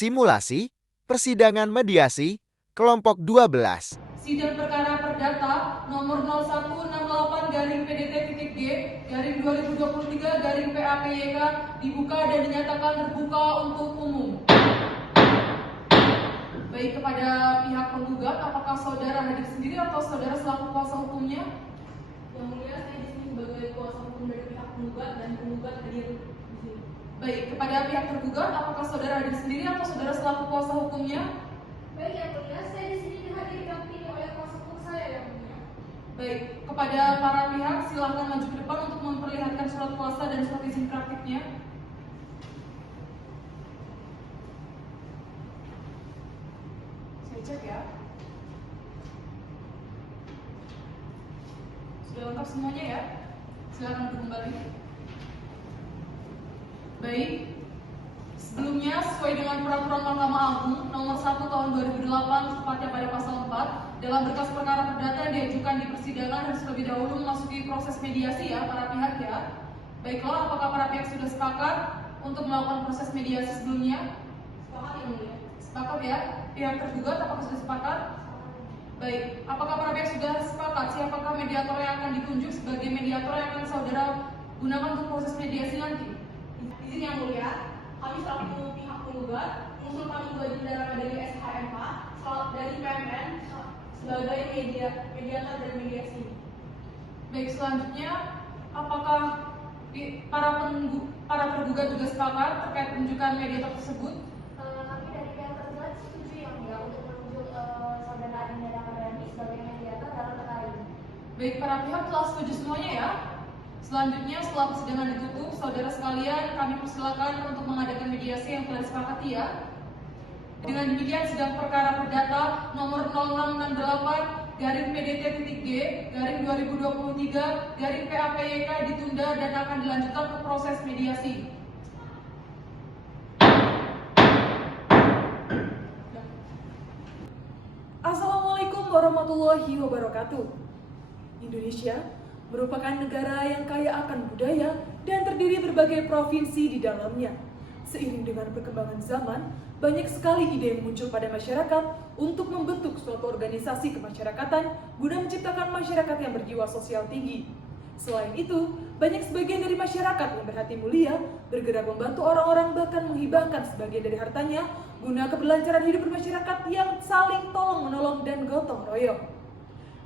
Simulasi Persidangan Mediasi Kelompok 12. Sidang perkara perdata nomor 0168-G-2023-PAPYK dibuka dan dinyatakan terbuka untuk umum. Baik, kepada pihak penggugat, apakah saudara hadir sendiri atau saudara selaku kuasa hukumnya? Yang mulia, saya di sini sebagai kuasa hukum dari pihak penggugat dan penggugat hadir di sini. Baik, kepada pihak tergugat, apakah saudara hadir sendiri atau saudara selaku kuasa hukumnya? Baik, yang mulia, saya di sini dihadir didampingi oleh kuasa hukum saya, yang mulia. Baik, kepada para pihak silakan maju ke depan untuk memperlihatkan surat kuasa dan surat izin praktiknya. Saya cek ya. Sudah lengkap semuanya ya? Silakan duduk kembali. Baik. Sebelumnya, sesuai dengan Peraturan Mahkamah Agung Nomor 1 Tahun 2008, tepatnya pada Pasal 4, dalam berkas perkara perdata yang diajukan di persidangan harus terlebih dahulu memasuki proses mediasi ya para pihak ya. Baiklah, apakah para pihak sudah sepakat untuk melakukan proses mediasi sebelumnya? Sepakat, yang mulia. Sepakat ya? Pihak tergugat apakah sudah sepakat? Baik, apakah para pihak sudah sepakat siapakah mediator yang akan ditunjuk sebagai mediator yang akan saudara gunakan untuk proses mediasi nanti? Izin yang mulia, kami selaku pihak penggugat mengusulkan Ibu Adinda dari SHMH dari PMN sebagai mediator dan mediasi. Baik, selanjutnya apakah para tergugat juga sepakat terkait penunjukan mediator tersebut? Kami dari pihak tergugat setuju yang mulia untuk menunjuk saudara Adinda Ramadhani sebagai mediator dalam perkara ini. Baik, para pihak telah setuju semuanya ya. Selanjutnya, setelah persidangan ditutup, saudara sekalian kami persilakan untuk mengadakan mediasi yang telah disepakati ya. Dengan demikian, sidang perkara perdata nomor 0668-G-2023-PAPYK ditunda dan akan dilanjutkan ke proses mediasi. Assalamualaikum warahmatullahi wabarakatuh. Indonesia merupakan negara yang kaya akan budaya dan terdiri berbagai provinsi di dalamnya. Seiring dengan perkembangan zaman, banyak sekali ide yang muncul pada masyarakat untuk membentuk suatu organisasi kemasyarakatan guna menciptakan masyarakat yang berjiwa sosial tinggi. Selain itu, banyak sebagian dari masyarakat yang berhati mulia bergerak membantu orang-orang bahkan menghibahkan sebagian dari hartanya guna keberlancaran hidup bermasyarakat yang saling tolong-menolong dan gotong royong.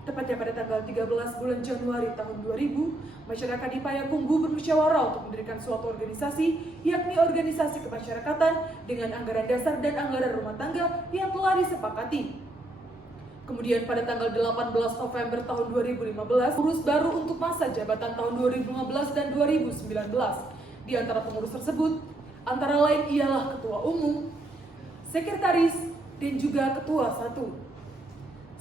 Tepatnya pada tanggal 13 bulan Januari tahun 2000, masyarakat di Payakumbuh bermusyawarah untuk mendirikan suatu organisasi, yakni organisasi kemasyarakatan dengan anggaran dasar dan anggaran rumah tangga yang telah disepakati. Kemudian pada tanggal 18 November tahun 2015, pengurus baru untuk masa jabatan tahun 2015 dan 2019. Di antara pengurus tersebut, antara lain ialah Ketua Umum, Sekretaris, dan juga Ketua 1.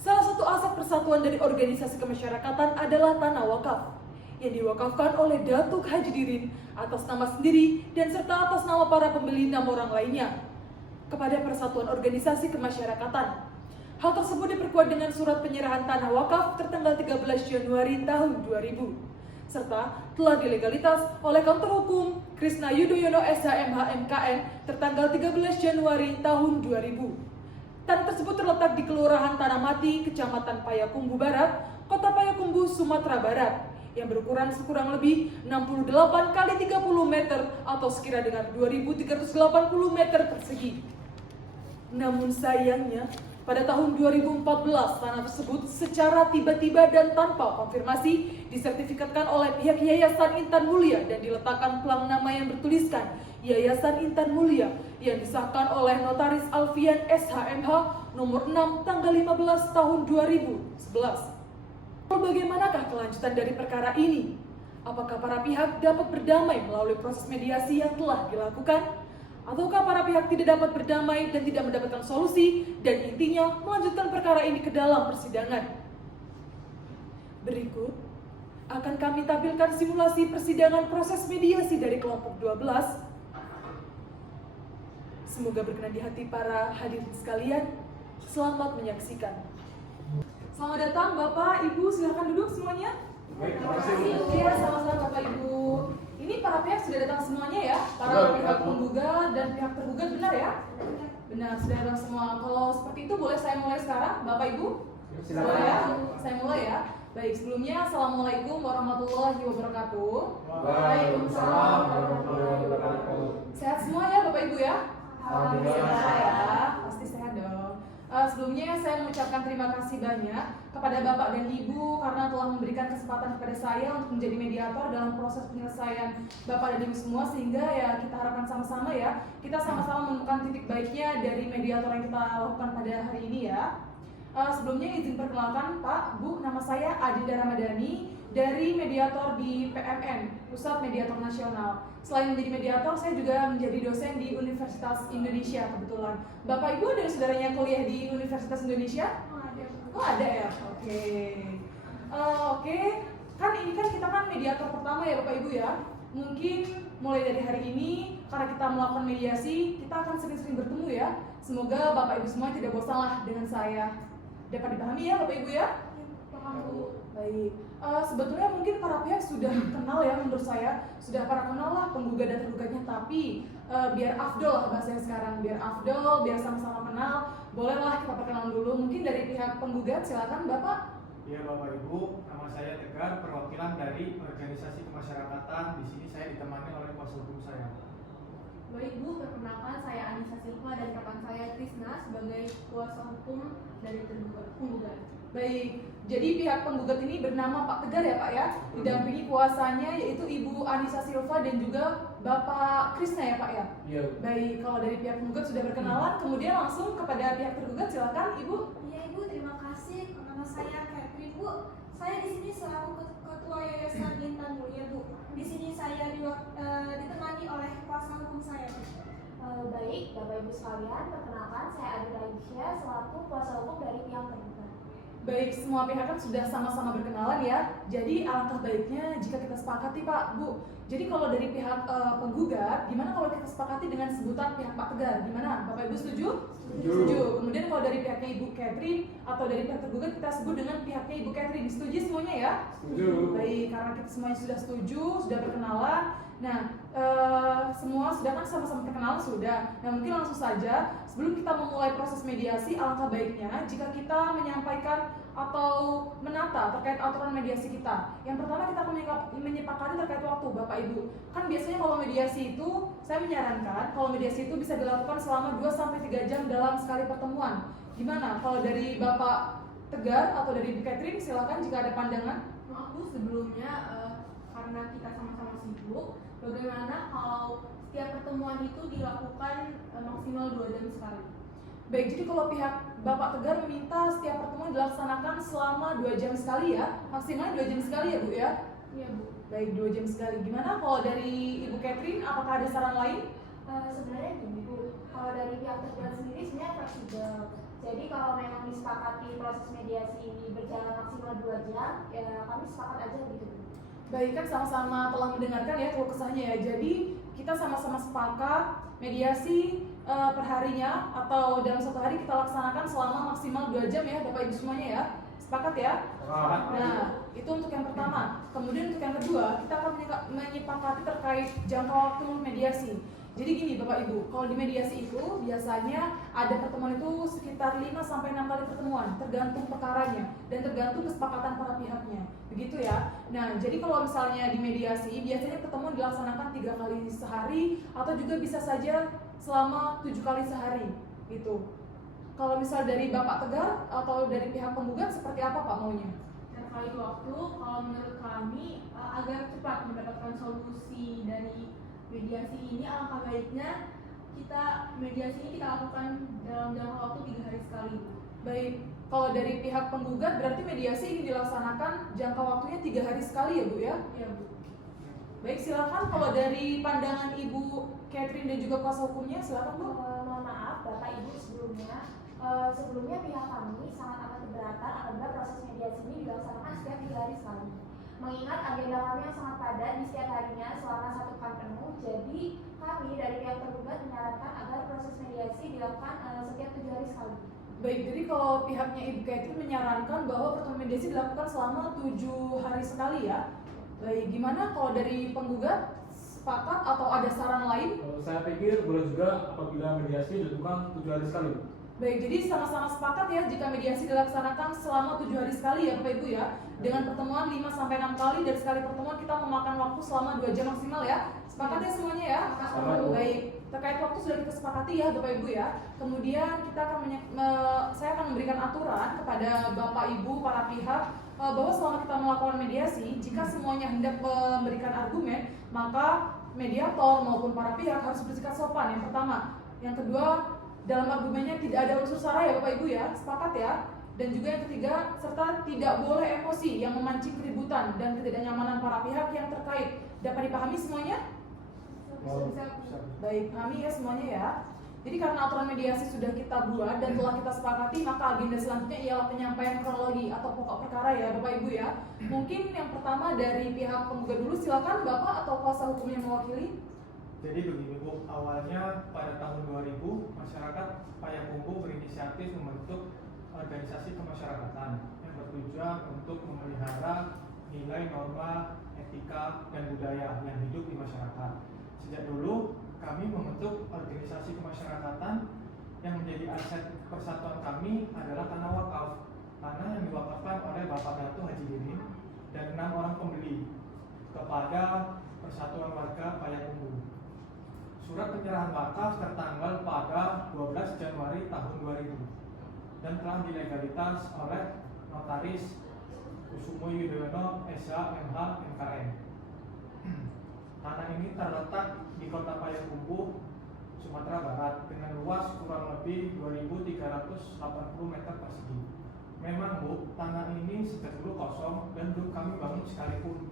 Salah satu aset persatuan dari organisasi kemasyarakatan adalah tanah wakaf yang diwakafkan oleh Datuk Haji Dirin atas nama sendiri dan serta atas nama para pembeli 6 orang lainnya kepada Persatuan Organisasi Kemasyarakatan. Hal tersebut diperkuat dengan surat penyerahan tanah wakaf tertanggal 13 Januari tahun 2000 serta telah dilegalitas oleh Kantor Hukum Krisna Yudhoyono SHMH MKN tertanggal 13 Januari tahun 2000. Tanah tersebut terletak di Kelurahan Tanah Mati, Kecamatan Payakumbuh Barat, Kota Payakumbuh, Sumatera Barat, yang berukuran sekurang lebih 68 x 30 meter atau sekira dengan 2.380 meter persegi. Namun sayangnya, pada tahun 2014 tanah tersebut secara tiba-tiba dan tanpa konfirmasi disertifikatkan oleh pihak Yayasan Intan Mulia dan diletakkan pelang nama yang bertuliskan Yayasan Intan Mulia yang disahkan oleh Notaris Alfian SHMH nomor 6 tanggal 15 tahun 2011. Bagaimanakah kelanjutan dari perkara ini? Apakah para pihak dapat berdamai melalui proses mediasi yang telah dilakukan? Ataukah para pihak tidak dapat berdamai dan tidak mendapatkan solusi dan intinya melanjutkan perkara ini ke dalam persidangan? Berikut akan kami tampilkan simulasi persidangan proses mediasi dari kelompok 12. Semoga berkenan di hati para hadirin sekalian. Selamat menyaksikan. Selamat datang Bapak, Ibu, silakan duduk semuanya. Baik, terima kasih. Ya, sama-sama Bapak Ibu. Ini para pihak sudah datang semuanya ya, para pihak penggugat dan pihak tergugat, benar ya? Benar, saudara semua. Kalau seperti itu boleh saya mulai sekarang, Bapak Ibu? Silakan. Boleh ya? Saya mulai ya. Baik, sebelumnya Assalamualaikum warahmatullahi wabarakatuh. Waalaikumsalam warahmatullahi wabarakatuh. Sehat semua ya Bapak Ibu ya? Alhamdulillah. Sehat ya, pasti sehat dong. Sebelumnya saya mengucapkan terima kasih banyak kepada Bapak dan Ibu karena telah memberikan kesempatan kepada saya untuk menjadi mediator dalam proses penyelesaian Bapak dan Ibu semua, sehingga ya kita harapkan sama-sama ya kita sama-sama menemukan titik baiknya dari mediator yang kita lakukan pada hari ini ya. Sebelumnya izin perkenalkan Pak, Bu, nama saya Adinda Ramadhani dari mediator di PMN, Pusat Mediator Nasional. Selain menjadi mediator, saya juga menjadi dosen di Universitas Indonesia kebetulan. Bapak Ibu ada saudaranya kuliah di Universitas Indonesia? Oh ada ya? Oke. Oke, kan ini kan kita kan mediator pertama ya Bapak Ibu ya. Mungkin mulai dari hari ini karena kita melakukan mediasi, kita akan sering-sering bertemu ya. Semoga Bapak Ibu semua tidak bosan lah dengan saya. Dapat dipahami ya Bapak Ibu ya? Paham, Bu. Baik. Sebetulnya mungkin para pihak sudah kenal ya, menurut saya sudah para kenal lah penggugat dan tergugatnya, tapi biar afdol lah bahasanya sekarang, biar afdol, biar sama-sama kenal, bolehlah kita perkenalan dulu. Mungkin dari pihak penggugat, silakan Bapak. Ya Bapak Ibu, nama saya Tegar, perwakilan dari organisasi kemasyarakatan. Di sini saya ditemani oleh kuasa hukum saya. Baik Bu, perkenalkan saya Anissa Silva dan rekan saya Krisna sebagai kuasa hukum dari penggugat. Baik, jadi pihak penggugat ini bernama Pak Tegar ya Pak ya, didampingi kuasanya yaitu Ibu Anissa Silva dan juga Bapak Krisna ya Pak ya. Iya. Baik, kalau dari pihak penggugat sudah berkenalan, kemudian langsung kepada pihak tergugat, silakan Ibu. Iya Ibu, terima kasih. Nama saya Catherine Bu. Saya di sini selaku ketua Yayasan Intan Mulia Bu. Di sini saya ditemani oleh kuasa hukum saya. Baik, Bapak Ibu sekalian, perkenalkan saya Adi Aisyah selaku kuasa hukum dari pihak tergugat. Baik, semua pihak kan sudah sama-sama berkenalan ya. Jadi alangkah baiknya jika kita sepakati Pak, Bu. Jadi kalau dari pihak penggugat, gimana kalau kita sepakati dengan sebutan pihak Pak Tegar? Gimana? Bapak Ibu setuju? Setuju. Kemudian kalau dari pihaknya Ibu Catherine atau dari pihak tergugat kita sebut dengan pihaknya Ibu Catherine. Setuju semuanya ya? Setuju. Baik, karena kita semuanya sudah setuju, sudah berkenalan. Nah, semua sudah kan sama-sama berkenalan sudah. Nah, mungkin langsung saja sebelum kita memulai proses mediasi, alangkah baiknya jika kita menyampaikan atau menata terkait aturan mediasi kita. Yang pertama kita akan menyepakati terkait waktu, Bapak Ibu. Kan biasanya kalau mediasi itu, saya menyarankan kalau mediasi itu bisa dilakukan selama 2-3 jam dalam sekali pertemuan. Gimana? Kalau dari Bapak Tegar atau dari Ibu Catherine, silakan jika ada pandangan. Maaf Bu, sebelumnya karena kita sama-sama sibuk, bagaimana kalau setiap pertemuan itu dilakukan maksimal 2 jam sekali? Baik, jadi kalau pihak Bapak Tegar meminta setiap pertemuan dilaksanakan selama 2 jam sekali ya, maksimalnya 2 jam sekali ya Bu ya? Iya Bu. Baik, 2 jam sekali. Gimana kalau dari Ibu Catherine, apakah ada saran lain? Sebenarnya gini Bu, kalau dari pihak tergugat sendiri sebenarnya fleksibel. Jadi kalau memang disepakati proses mediasi ini berjalan maksimal 2 jam, ya kami sepakat aja gitu Bu. Baik, kan sama-sama telah mendengarkan ya keluh kesahnya ya. Jadi kita sama-sama sepakat mediasi perharinya atau dalam satu hari kita laksanakan selama maksimal 2 jam ya Bapak Ibu semuanya ya. Sepakat ya? Nah, itu untuk yang pertama. Kemudian untuk yang kedua, kita akan menyepakati terkait jangka waktu mediasi. Jadi gini Bapak Ibu, kalau di mediasi itu biasanya ada pertemuan itu sekitar 5-6 kali pertemuan, tergantung perkaranya dan tergantung kesepakatan para pihaknya. Begitu ya. Nah, jadi kalau misalnya di mediasi biasanya pertemuan dilaksanakan 3 kali sehari atau juga bisa saja selama 7 kali sehari gitu. Kalau misal dari Bapak Tegar atau dari pihak penggugat seperti apa Pak maunya? Terkait waktu, kalau menurut kami agar cepat mendapatkan solusi dari mediasi ini, alangkah baiknya mediasi ini kita lakukan dalam jangka waktu 3 hari sekali. Baik, kalau dari pihak penggugat berarti mediasi ini dilaksanakan jangka waktunya 3 hari sekali ya Bu ya? Iya Bu. Baik, silakan kalau dari pandangan Ibu Catherine dan juga kuasa hukumnya, silakan Bu. Mohon maaf Bapak Ibu sebelumnya pihak kami sangat amat keberatan apabila proses mediasi ini dilaksanakan setiap 3 hari sekali. Mengingat agenda kami yang sangat padat di setiap harinya selama 1 pekan penuh, jadi kami dari pihak tergugat menyarankan agar proses mediasi dilakukan setiap 7 hari sekali. Baik, jadi kalau pihaknya Ibu Catherine menyarankan bahwa pertemuan mediasi dilakukan selama 7 hari sekali ya. Baik, gimana kalau dari penggugat? sepakat atau ada saran lain? Saya pikir boleh juga apabila mediasi dilakukan 7 hari sekali. Baik, jadi sama-sama sepakat ya jika mediasi dilaksanakan selama 7 hari sekali ya Bapak Ibu ya. Dengan pertemuan 5-6 kali dan sekali pertemuan kita memakan waktu selama 2 jam maksimal ya. Sepakat ya semuanya ya? Sepakat, Bu. Baik, terkait waktu sudah kita sepakati ya Bapak Ibu ya. Kemudian kita akan saya akan memberikan aturan kepada Bapak Ibu para pihak bahwa selama kita melakukan mediasi, jika semuanya hendak memberikan argumen, maka mediator maupun para pihak harus bersikap sopan. Yang pertama, yang kedua, dalam argumennya tidak ada unsur sara ya Bapak Ibu ya, sepakat ya. Dan juga yang ketiga, serta tidak boleh emosi yang memancing keributan dan ketidaknyamanan para pihak yang terkait. Dapat dipahami semuanya? Baik, pahami ya semuanya ya. Jadi karena aturan mediasi sudah kita buat dan telah kita sepakati, maka agenda selanjutnya ialah penyampaian kronologi atau pokok perkara ya Bapak Ibu ya. Mungkin yang pertama dari pihak penggugat dulu, silakan Bapak atau kuasa hukum yang mewakili. Jadi begini Bu, awalnya pada tahun 2000 masyarakat Payakumbuh berinisiatif membentuk organisasi kemasyarakatan yang bertujuan untuk memelihara nilai norma, etika, dan budaya yang hidup di masyarakat. Sejak dulu kami membentuk organisasi kemasyarakatan yang menjadi aset persatuan kami adalah tanah wakaf. Tanah yang diwakafkan oleh Bapak Datu Haji Dirin dan 6 orang pembeli kepada Persatuan Warga Payakumbuh. Surat penyerahan wakaf tertanggal pada 12 Januari tahun 2000 dan telah dilegalitas oleh Notaris Kusumo Yudhoyono SH MH MKM. Tanah ini terletak di Kota Payakumbuh, Sumatera Barat dengan luas kurang lebih 2.380 meter persegi. Memang Bu, tanah ini sejak dulu kosong dan belum kami bangun sekalipun.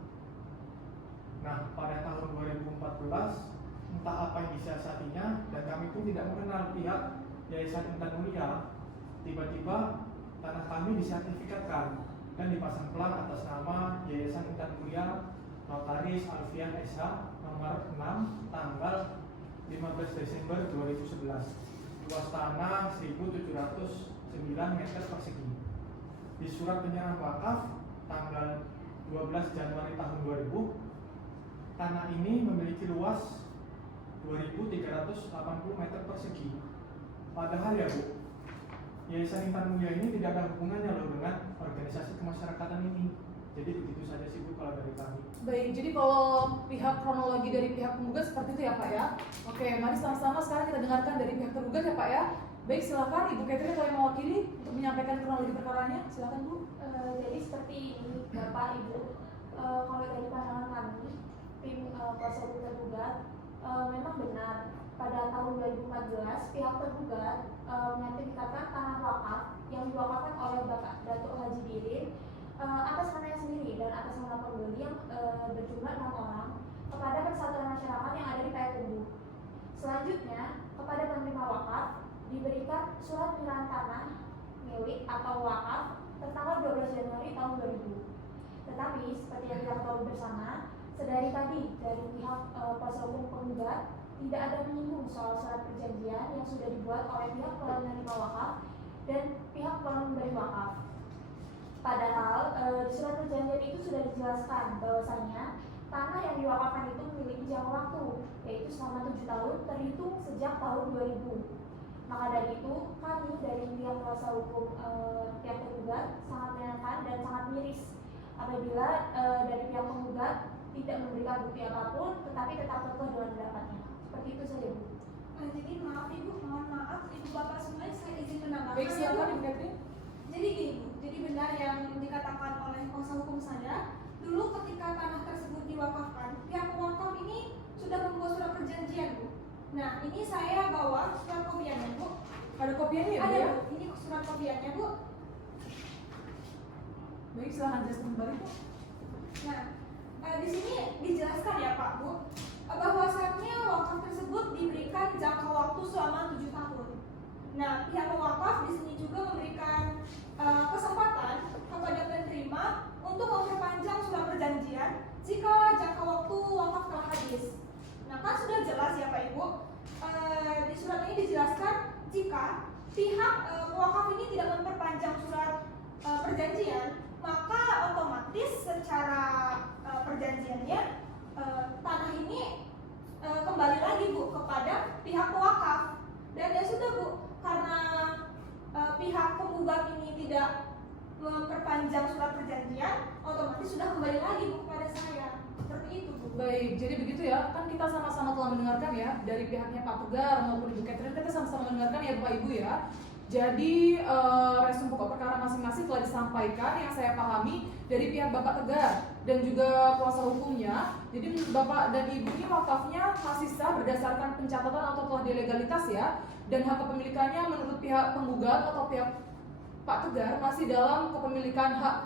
Nah, pada tahun 2014 entah apa yang disiasatinya dan kami pun tidak mengenal pihak Yayasan Intan Mulia. Tiba-tiba tanah kami disertifikatkan dan dipasang pelang atas nama Yayasan Intan Mulia Notaris Alfian SH nomor 6 tanggal 15 Desember 2011. Luas tanah 1.709 meter persegi. Di surat penyerahan wakaf tanggal 12 Januari tahun 2000, tanah ini memiliki luas 2.380 meter persegi. Padahal ya Bu, Yayasan Intan Mulia ini tidak ada hubungannya loh dengan organisasi kemasyarakatan ini. Jadi begitu saja sih Bu kalau dari kami. Baik, jadi kalau pihak kronologi dari pihak penggugat seperti itu ya Pak ya. Oke, mari sama-sama sekarang kita dengarkan dari pihak tergugat ya Pak ya. Baik, silakan Ibu Catherine kalau yang mewakili untuk menyampaikan kronologi perkaranya. Silakan Bu. Jadi seperti ini Bapak Ibu, kalau dari pandangan kami tim kuasa hukum tergugat, memang benar pada tahun 2014 pihak tergugat menyertifikatkan tanah wakaf yang diwakafkan oleh Bapak Datuk Haji Dirin atas namanya sendiri dan atas nama pembeli yang berjumlah 6 orang kepada persatuan masyarakat yang ada di Payakumbuh. Selanjutnya kepada penerima wakaf diberikan surat penyerahan tanah milik atau wakaf tertanggal 12 Januari tahun 2000. Tetapi seperti yang kita tahu bersama, sedari tadi dari pihak kuasa hukum penggugat tidak ada menyinggung soal surat perjanjian yang sudah dibuat oleh pihak penerima wakaf dan pihak pemberi wakaf. Padahal di surat perjanjian itu sudah dijelaskan bahwasanya tanah yang diwakafkan itu memiliki jangka waktu, yaitu selama 7 tahun terhitung sejak tahun 2000. Maka dari itu kami dari pihak kuasa hukum pihak tergugat sangat menyayangkan dan sangat miris apabila dari pihak penggugat tidak memberikan bukti apapun, tetapi tetap kekeh dengan pendapatnya. Seperti itu saja Bu. Jadi maaf Ibu, mohon maaf Ibu Bapak semuanya, saya izin menambahkan. Baik, silakan Ibu Catherine. Jadi gini Bu, jadi benar yang dikatakan oleh kuasa hukum saya. Dulu ketika tanah tersebut diwakafkan, pihak pewakaf ini sudah membuat surat perjanjian Bu. Nah ini saya bawa surat kopiannya Bu. Ada kopiannya ya Bu Ada ya? Bu, ini surat kopiannya Bu. Baik, silakan jelaskan kembali Bu. Nah di sini dijelaskan ya Pak Bu, bahwasannya wakaf tersebut diberikan jangka waktu selama 7 tahun. Nah pihak pewakaf di sini juga memberikan kesempatan kepada penerima untuk memperpanjang surat perjanjian jika jangka waktu wakaf telah habis. Nah kan sudah jelas ya Pak Ibu, di surat ini dijelaskan jika pihak pewakaf ini tidak memperpanjang surat perjanjian, maka otomatis secara perjanjiannya tanah ini kembali lagi Bu kepada pihak pewakaf. Dan ya sudah Bu, karena pihak penggugat ini tidak memperpanjang surat perjanjian, otomatis sudah kembali lagi Bu kepada saya. Seperti itu Bu. Baik, jadi begitu ya, kan kita sama-sama telah mendengarkan ya dari pihaknya Pak Tegar maupun Ibu Catherine, kita sama-sama mendengarkan ya Bapak Ibu ya. Jadi resum pokok perkara masing-masing telah disampaikan yang saya pahami dari pihak Bapak Tegar dan juga kuasa hukumnya. Jadi menurut Bapak dan Ibu ini wakafnya masih sah berdasarkan pencatatan atau telah dilegalitas ya, dan hak kepemilikannya menurut pihak penggugat atau pihak Pak Tegar masih dalam kepemilikan hak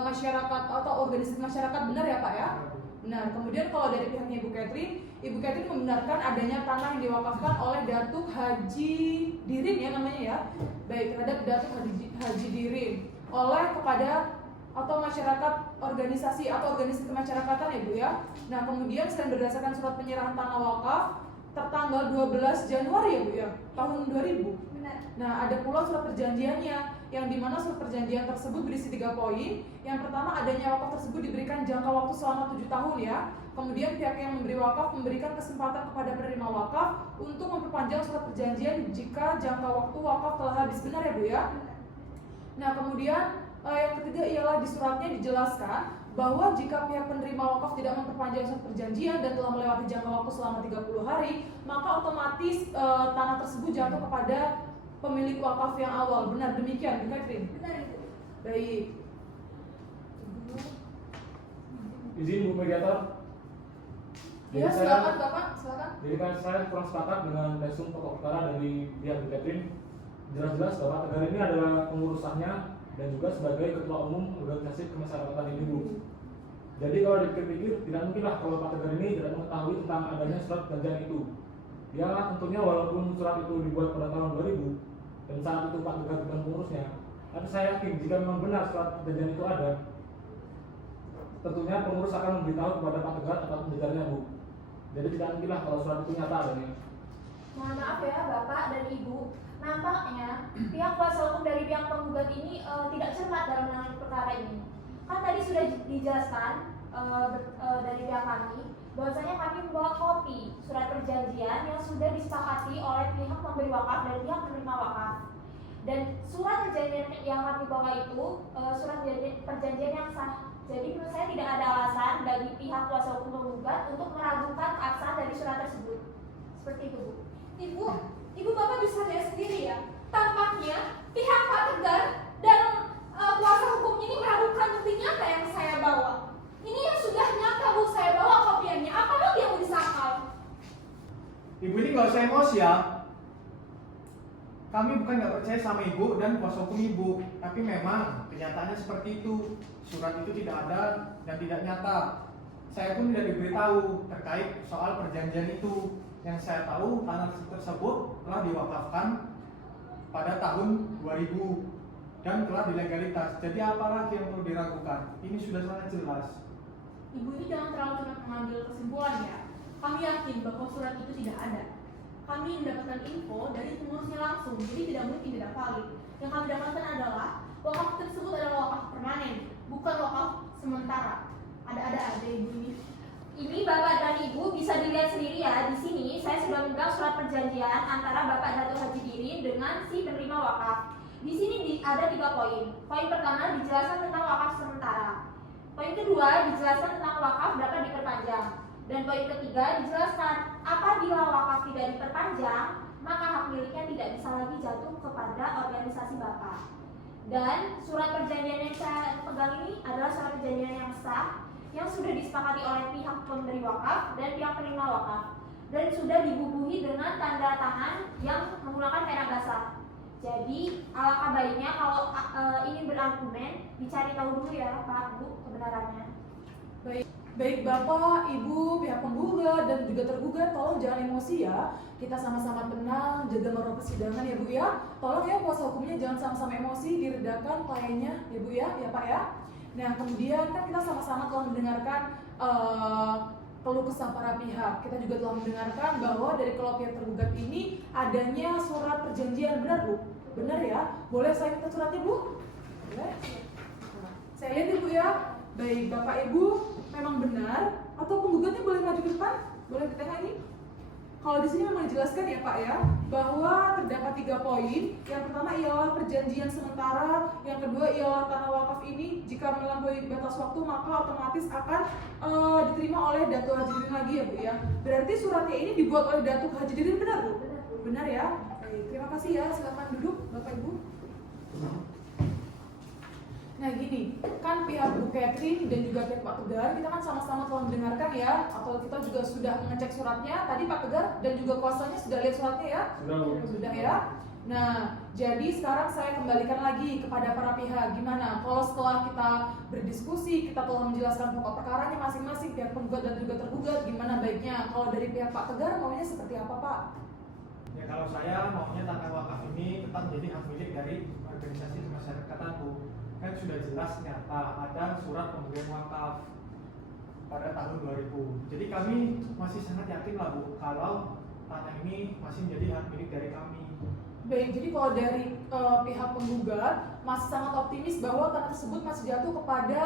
masyarakat atau organisasi masyarakat, benar ya Pak ya? Benar. Kemudian kalau dari pihaknya Ibu Catherine membenarkan adanya tanah yang diwakafkan oleh Datuk Haji Dirin ya namanya ya. Baik, terhadap Datuk Haji Dirin oleh kepada atau masyarakat organisasi atau organisasi kemasyarakatan ya Bu ya. Nah, kemudian selain berdasarkan surat penyerahan tanah wakaf tertanggal 12 Januari ya Bu ya, tahun 2000. Benar. Nah, ada pula surat perjanjiannya yang dimana surat perjanjian tersebut berisi 3 poin. Yang pertama, adanya wakaf tersebut diberikan jangka waktu selama 7 tahun ya. Kemudian pihak yang memberi wakaf memberikan kesempatan kepada penerima wakaf untuk memperpanjang surat perjanjian jika jangka waktu wakaf telah habis, benar ya Bu ya? Nah, kemudian yang ketiga ialah di suratnya dijelaskan bahwa jika pihak penerima wakaf tidak memperpanjang surat perjanjian dan telah melewati jangka waktu selama 30 hari, maka otomatis tanah tersebut jatuh kepada pemilik wakaf yang awal. Benar demikian, Bu Catherine? Benar Ibu. Baik. Izin Bu Mediator. Ya, silakan Bapak, silakan. Jadi kan saya kurang sepakat dengan resum pokok perkara dari pihak Bu Catherine. Jelas-jelas Bapak Tegar ini adalah pengurusannya dan juga sebagai ketua umum organisasi kemasyarakatan ini Bu. Jadi kalau dipikir-pikir tidak mungkinlah kalau Pak Tegar ini tidak mengetahui tentang adanya surat perjanjian itu. Ya tentunya walaupun surat itu dibuat pada tahun 2000 dan saat itu Pak Tegar bukan pengurusnya, tapi saya yakin jika memang benar surat perjanjian itu ada, tentunya pengurus akan memberitahu kepada Pak Tegar atau penjajarnya Bu. Jadi tidak mungkinlah kalau surat itu nyata adanya. Mohon maaf ya Bapak dan Ibu, nampaknya pihak kuasa hukum dari pihak penggugat ini tidak cermat dalam menangani perkara ini. Kan tadi sudah dijelaskan dari pihak kami bahwasanya kami membawa kopi surat perjanjian yang sudah disepakati oleh pihak pemberi wakaf dan pihak penerima wakaf. Dan surat perjanjian yang kami bawa itu surat perjanjian yang sah. Jadi menurut saya tidak ada alasan bagi pihak kuasa hukum penggugat untuk meragukan keabsahan dari surat tersebut. Seperti itu Bu. Ibu Bapak bisa lihat sendiri ya. Tampaknya pihak Pak Tegar dan kuasa hukum ini meragukan bukti nyata yang saya bawa. Ini yang sudah nyata Bu, saya bawa kopiannya. Apalagi yang mau disangkal? Ibu ini nggak usah emosi ya. Kami bukan nggak percaya sama ibu dan kuasa hukum ibu, tapi memang kenyataannya seperti itu. Surat itu tidak ada dan tidak nyata. Saya pun tidak diberitahu terkait soal perjanjian itu. Yang saya tahu tanah tersebut telah diwakafkan pada tahun 2000 dan telah dilegalitas. Jadi apalagi yang perlu diragukan? Ini sudah sangat jelas. Ibu ini jangan terlalu cepat mengambil kesimpulan ya. Kami yakin bahwa surat itu tidak ada. Kami mendapatkan info dari pengurusnya langsung, jadi tidak mungkin tidak valid. Yang kami dapatkan adalah wakaf tersebut adalah wakaf permanen, bukan wakaf sementara. Ada-ada aja ibu ini. Ini Bapak dan Ibu bisa dilihat sendiri ya. Di sini saya sudah memegang surat perjanjian antara Bapak Datuk Haji Dirin dengan si penerima wakaf. Di sini ada 3 poin. Poin pertama dijelaskan tentang wakaf sementara. Poin kedua dijelaskan tentang wakaf dapat diperpanjang. Dan poin ketiga dijelaskan apabila wakaf tidak diperpanjang, maka hak miliknya tidak bisa lagi jatuh kepada organisasi Bapak. Dan surat perjanjian yang saya pegang ini adalah surat perjanjian yang sah yang sudah disepakati oleh pihak pemberi wakaf dan pihak penerima wakaf dan sudah dibubuhi dengan tanda tangan yang menggunakan merah basah. Jadi alangkah baiknya kalau ingin berargumen dicari tahu dulu ya Pak Bu kebenarannya. Baik Bapak, Ibu, pihak penggugat dan juga tergugat, tolong jangan emosi ya. Kita sama-sama tenang, jaga marwah persidangan ya Bu ya. Tolong ya kuasa hukumnya jangan sama-sama emosi, diredakan kliennya ya Bu ya Pak ya. Nah kemudian kan kita sama-sama telah mendengarkan keluh kesah para pihak. Kita juga telah mendengarkan bahwa dari kelompok pihak tergugat ini adanya surat perjanjian, benar Bu? Benar ya? Boleh saya minta suratnya Bu? Boleh? Saya lihat ya Bu ya. Baik Bapak Ibu, memang benar atau penggugatnya boleh maju ke depan? Boleh di tengah ini? Kalau di sini memang dijelaskan ya Pak ya, bahwa terdapat 3 poin. Yang pertama ialah perjanjian sementara, yang kedua ialah tanah wakaf ini jika melampaui batas waktu maka otomatis akan diterima oleh Datuk Haji Dirin lagi ya Bu ya. Berarti suratnya ini dibuat oleh Datuk Haji Dirin, benar Bu? Benar ya. Baik, terima kasih ya. Silakan duduk Bapak Ibu. Nah gini, kan pihak Bu Catherine dan juga pihak Pak Tegar, kita kan sama-sama telah mendengarkan ya, atau kita juga sudah mengecek suratnya. Tadi Pak Tegar dan juga kuasanya sudah lihat suratnya ya? Sudah ya. Nah, jadi sekarang saya kembalikan lagi kepada para pihak. Gimana? Kalau setelah kita berdiskusi, kita telah menjelaskan pokok perkaranya masing-masing, pihak penggugat dan juga tergugat, gimana baiknya? Kalau dari pihak Pak Tegar maunya seperti apa Pak? Ya kalau saya maunya tanah wakaf ini tetap menjadi hak milik dari organisasi kemasyarakatan Bu. Kan sudah jelas nyata ada surat pemberian wakaf pada tahun 2000. Jadi kami masih sangat yakin lah Bu kalau tanah ini masih menjadi hak milik dari kami. Baik, jadi kalau dari pihak penggugat masih sangat optimis bahwa tanah tersebut masih jatuh kepada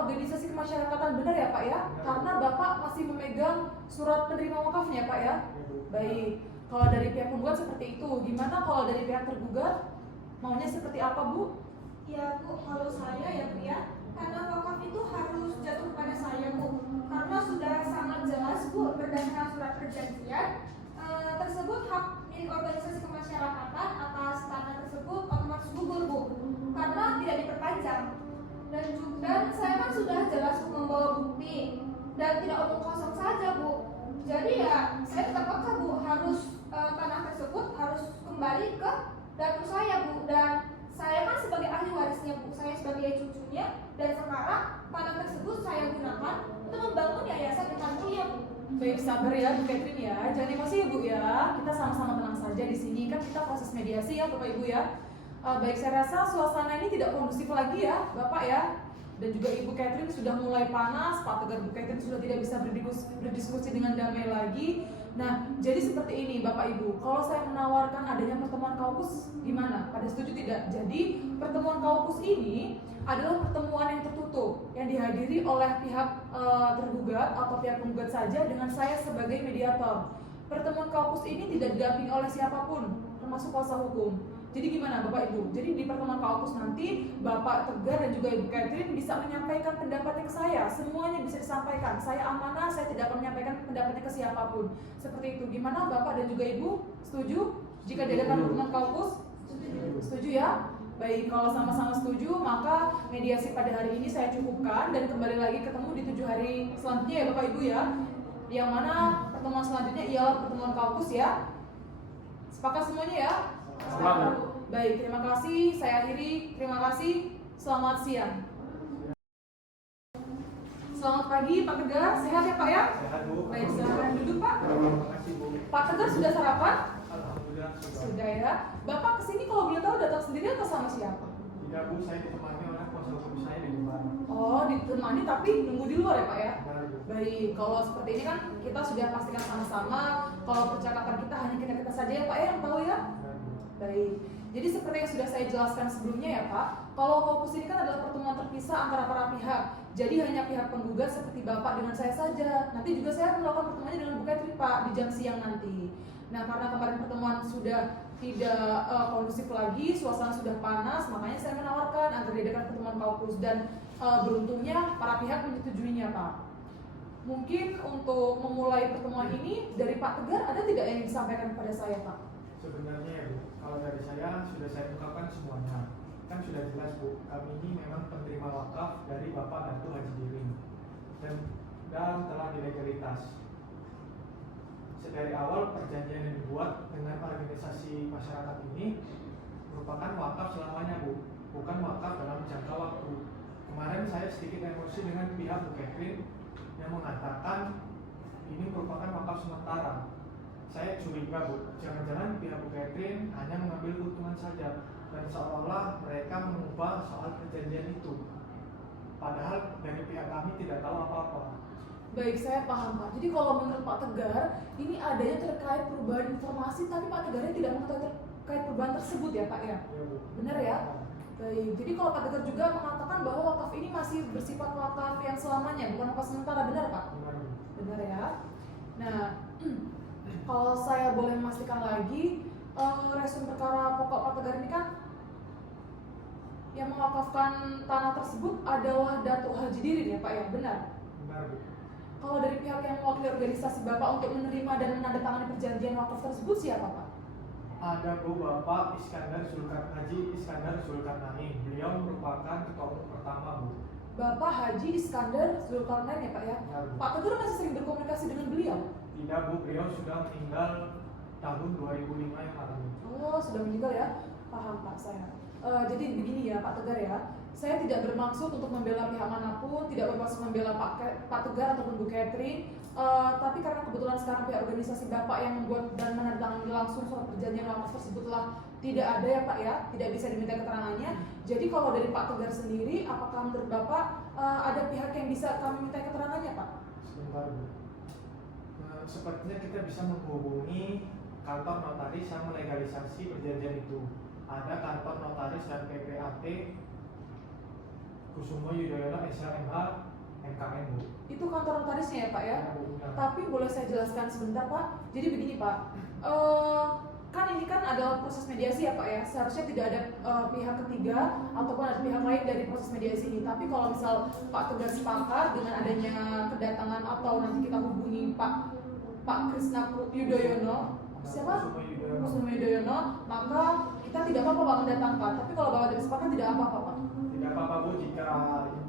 organisasi kemasyarakatan, benar ya Pak ya? Benar. Karena Bapak masih memegang surat penerima wakafnya Pak ya? Ya, Bu. Baik, kalau dari pihak penggugat seperti itu. Gimana kalau dari pihak tergugat? Maunya seperti apa Bu? Ya Bu, kalau saya ya Bu ya, tanah wakaf itu harus jatuh kepada saya Bu, karena sudah sangat jelas Bu berdasarkan surat perjanjian tersebut hak milik organisasi kemasyarakatan atas tanah tersebut otomatis gugur Bu, karena tidak diperpanjang. Dan saya kan sudah jelas membawa bukti dan tidak omong kosong saja Bu. Jadi ya saya tetap peka Bu, harus tanah tersebut harus kembali ke dapur saya Bu, dan saya kan sebagai ahli warisnya Bu, saya sebagai cucunya, dan sekarang tanah tersebut saya gunakan untuk membangun yayasan Intan Mulia Bu. Baik, sabar ya Bu Catherine ya, jangan emosi ya Bu ya. Kita sama-sama tenang saja di sini, kan kita proses mediasi ya Bapak Ibu ya. Baik, saya rasa suasana ini tidak kondusif lagi ya Bapak ya. Dan juga Ibu Catherine sudah mulai panas, Pak Tegar Bu Catherine sudah tidak bisa berdiskusi dengan damai lagi. Nah, jadi seperti ini Bapak Ibu, kalau saya menawarkan adanya pertemuan kaukus gimana? Pada setuju tidak? Jadi pertemuan kaukus ini adalah pertemuan yang tertutup yang dihadiri oleh pihak tergugat atau pihak penggugat saja dengan saya sebagai mediator. Pertemuan kaukus ini tidak didampingi oleh siapapun, termasuk kuasa hukum. Jadi gimana Bapak Ibu? Jadi di pertemuan kaukus nanti Bapak Tegar dan juga Ibu Catherine bisa menyampaikan pendapatnya ke saya. Semuanya bisa disampaikan. Saya amanah, saya tidak akan menyampaikan pendapatnya ke siapapun. Seperti itu. Gimana Bapak dan juga Ibu? Setuju? Jika diadakan pertemuan kaukus? Setuju ya? Baik, kalau sama-sama setuju, maka mediasi pada hari ini saya cukupkan dan kembali lagi ketemu di 7 hari selanjutnya ya Bapak Ibu ya. Yang mana pertemuan selanjutnya ialah pertemuan kaukus ya. Sepakat semuanya ya? Sepakat. Baik, terima kasih. Saya akhiri. Terima kasih. Selamat siang. Selamat pagi Pak Tegar. Sehat ya Pak ya? Sehat Bu. Baik, silakan duduk Pak. Terima kasih Bu. Pak Tegar sudah sarapan? Alhamdulillah Sudah ya. Bapak kesini kalau boleh tahu datang sendiri atau sama siapa? Tidak Bu, saya ditemani oleh kuasa hukum saya di depan. Oh, ditemani tapi nunggu di luar ya Pak ya? Benar Bu. Baik, kalau seperti ini kan kita sudah pastikan sama-sama kalau percakapan kita hanya kita saja ya Pak ya yang tahu ya? Benar Bu. Baik, jadi seperti yang sudah saya jelaskan sebelumnya ya Pak, kalau kaukus ini kan adalah pertemuan terpisah antara para pihak. Jadi hanya pihak penggugat seperti Bapak dengan saya saja. Nanti juga saya akan melakukan pertemuannya dengan Bu Catherine Pak di jam siang nanti. Nah, karena kemarin pertemuan sudah tidak kondusif lagi, suasana sudah panas, makanya saya menawarkan agar diadakan pertemuan kaukus dan beruntungnya para pihak menyetujuinya Pak. Mungkin untuk memulai pertemuan ini dari Pak Tegar ada tidak yang disampaikan kepada saya Pak? Sebenarnya ya Bu, kalau dari saya sudah saya ungkapkan semuanya. Kan sudah jelas Bu, kami ini memang penerima wakaf dari Bapak Datuk Haji Dirin dan telah dilegalitas. Dari awal perjanjian yang dibuat dengan organisasi masyarakat ini merupakan wakaf selamanya Bu, bukan wakaf dalam jangka waktu. Kemarin saya sedikit emosi dengan pihak Bu Catherine yang mengatakan ini merupakan wakaf sementara. Saya curiga Bu, jangan-jangan pihak Bu Catherine hanya mengambil keuntungan saja dan seolah-olah mereka mengubah soal perjanjian itu. Padahal dari pihak kami tidak tahu apa-apa. Baik, saya paham Pak. Jadi kalau menurut Pak Tegar, ini adanya terkait perubahan informasi, tapi Pak Tegarnya tidak mengetahui terkait perubahan tersebut ya Pak ya? Ya Bu. Benar ya? Baik, jadi kalau Pak Tegar juga mengatakan bahwa wakaf ini masih bersifat wakaf yang selamanya, bukan wakaf sementara, benar Pak? Benar Bu. Benar ya? Nah, Kalau saya boleh memastikan lagi, resume perkara pokok Pak Tegar ini kan yang mewakafkan tanah tersebut adalah Datuk Haji Dirin ya Pak ya, benar? Benar, Bu. Kalau dari pihak yang mewakili organisasi Bapak untuk menerima dan menandatangani perjanjian wakaf tersebut siapa Pak? Ada Bu, Bapak Haji Iskandar Zulkarnain. Beliau merupakan ketua umum pertama, Bu. Bapak Haji Iskandar Zulkarnain ya Pak ya? Benar, Bu. Pak Tegar masih sering berkomunikasi dengan beliau? Tidak, Bu, beliau sudah meninggal tahun 2005 yang lalu. Oh, sudah meninggal ya? Paham Pak saya. Jadi begini ya Pak Tegar ya, saya tidak bermaksud untuk membela pihak manapun, tidak bermaksud membela Pak Tegar ataupun Bu Catherine, tapi karena kebetulan sekarang pihak organisasi Bapak yang membuat dan menandatangani langsung surat perjanjian wakaf tersebutlah tidak ada ya Pak ya, tidak bisa diminta keterangannya. Jadi kalau dari Pak Tegar sendiri, apakah menurut Bapak ada pihak yang bisa kami minta keterangannya Pak? Sebentar, Bu. Sepertinya kita bisa menghubungi kantor notaris yang melegalisasi perjanjian itu. Ada kantor notaris dan PPAT Kusumo Yudhoyono SHMH MKN, Bu. Itu kantor notarisnya ya Pak ya? Ya, Bu, benar. Tapi boleh saya jelaskan sebentar Pak. Jadi begini Pak, kan ini kan adalah proses mediasi ya Pak ya. Seharusnya tidak ada pihak ketiga ataupun ada pihak lain dari proses mediasi ini. Tapi kalau misal Pak Tegar sepakat dengan adanya kedatangan atau nanti kita hubungi Pak Krisna Yudhoyono, siapa? Kusumo Yudhoyono, maka kita tidak apa-apa Pak mendatangkan. Tapi kalau Bapak tidak sepakat tidak apa-apa Pak. Tidak apa-apa, Bu, jika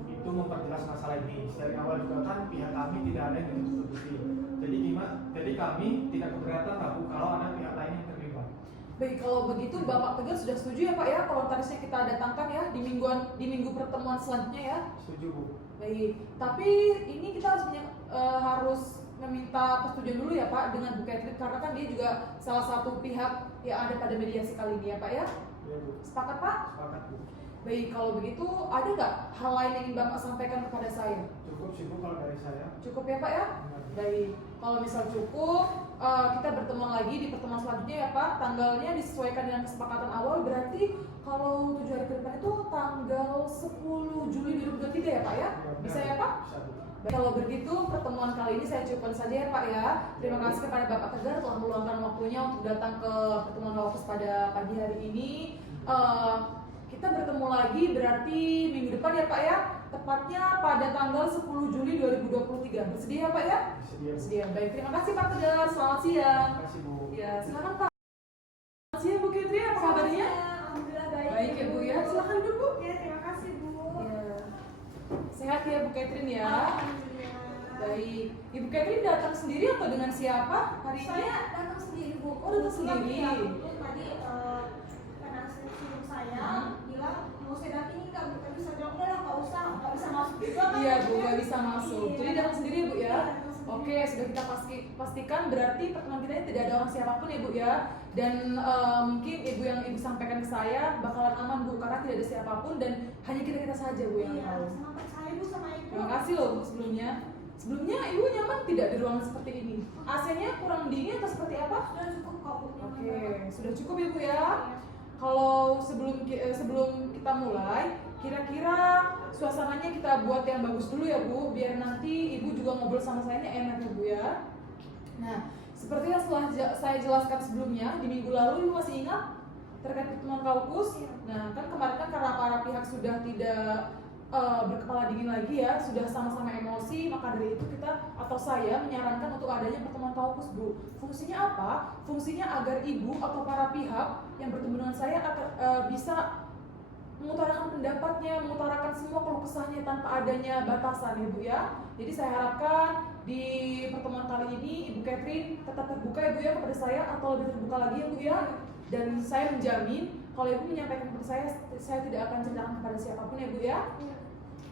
itu memperjelas masalah ini. Dari awal juga kan pihak kami tidak ada yang ditutupi. Jadi gimana? Jadi kami tidak keberatan lah, Bu, kalau ada pihak lain yang terlibat. Baik, kalau begitu Bapak Tegar sudah setuju ya Pak ya kalau notarisnya kita datangkan ya di minggu pertemuan selanjutnya ya. Setuju, Bu. Baik, tapi ini kita harus meminta persetujuan dulu ya Pak dengan Bu Catherine karena kan dia juga salah satu pihak yang ada pada mediasi kali ini ya Pak ya. Ya, Bu. Sepakat Pak? Sepakat, Bu. Baik, kalau begitu ada nggak hal lain yang ingin Bapak sampaikan kepada saya? Cukup sih, Bu, kalau dari saya. Cukup ya Pak ya? Benar. Baik, kalau misal cukup, kita bertemu lagi di pertemuan selanjutnya ya Pak. Tanggalnya disesuaikan dengan kesepakatan awal, berarti kalau 7 hari ke depan itu tanggal 10 Juli 2023 ya Pak ya? Bisa ya Pak? Bisa, Bu. Baik, kalau begitu pertemuan kali ini saya cukupkan saja ya Pak ya. Terima kasih kepada Bapak Tegar telah meluangkan waktunya untuk datang ke pertemuan Wakaf pada pagi hari ini. Kita bertemu lagi berarti minggu depan ya Pak ya. Tepatnya pada tanggal 10 Juli 2023. Bersedia ya Pak ya? Bersedia, Bu. Bersedia. Baik, terima kasih Pak Tegar. Selamat siang. Terima kasih, Bu. Ya, silakan Pak. Selamat siang Bu Catherine, apa kabarnya? Alhamdulillah baik. Baik ya Bu ya. Silakan duduk Bu. Ya, terima kasih Bu. Ya. Sehat ya Bu Catherine ya. Alhamdulillah. Baik. Ibu Catherine datang sendiri atau dengan siapa hari ini? Saya datang sendiri Bu. Oh, datang sendiri. Ya, tadi penasihat sebelum saya bilang mau saya datangi nggak Bu, tapi saya bilang udah nggak usah, nggak bisa masuk juga kan. Iya Bu, nggak bisa masuk. Iya. Jadi datang sendiri ya Bu ya. Iya, datang sendiri. Oke, sudah kita pastikan berarti pertemuan kita ini tidak ada orang siapapun ya Bu ya. Dan mungkin Ibu yang Ibu sampaikan ke saya bakalan aman Bu karena tidak ada siapapun dan hanya kita saja Bu yang Iya, tahu. sangat percaya Bu sama Ibu. Terima kasih loh Bu sebelumnya. Sebelumnya Ibu nyaman tidak di ruangan seperti ini? AC-nya kurang dingin atau seperti apa? Sudah cukup kok Bu. Oke, sudah cukup ya Bu ya. Kalau sebelum kita mulai, kira-kira suasananya kita buat yang bagus dulu ya Bu, biar nanti Ibu juga ngobrol sama saya enak ya Bu ya. Nah, seperti yang setelah saya jelaskan sebelumnya, di minggu lalu Ibu masih ingat terkait pertemuan kaukus? Nah, kan kemarin kan karena para pihak sudah tidak berkepala dingin lagi ya, sudah sama-sama emosi, maka dari itu kita atau saya menyarankan untuk adanya pertemuan kaukus Bu. Fungsinya apa? Fungsinya agar Ibu atau para pihak yang bertemu dengan saya akan bisa mengutarakan pendapatnya, mengutarakan semua keluh kesahnya tanpa adanya batasan ya Bu ya. Jadi saya harapkan di pertemuan kali ini Ibu Catherine tetap terbuka ya Bu ya kepada saya atau lebih terbuka lagi ya Bu ya. Dan saya menjamin kalau Ibu menyampaikan kepada saya tidak akan ceritakan kepada siapapun ya Bu ya.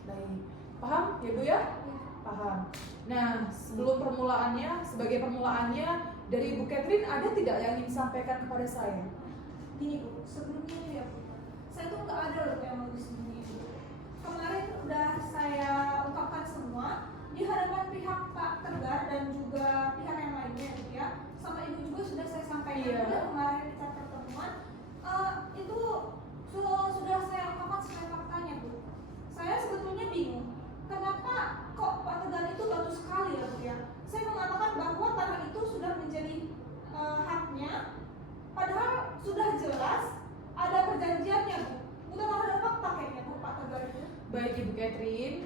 Baik, paham ya Bu ya? Paham. Nah, sebelum permulaannya, sebagai permulaannya dari Ibu Catherine ada tidak yang ingin disampaikan kepada saya? Gini Bu, sebelumnya nih ya Bu, saya tuh nggak ada loh yang mau disembunyiin Bu. Kemarin udah saya ungkapkan semua di hadapan pihak Pak Tegar dan juga pihak yang lainnya gitu ya. Sama Ibu juga sudah saya sampaikan Iya. juga kemarin di saat pertemuan. Itu sudah saya ungkapkan sebagai faktanya Bu. Saya sebetulnya bingung, kenapa kok Pak Tegar itu batu sekali ya Bu ya. Saya mengatakan bahwa tanah itu sudah menjadi Baik Ibu Catherine,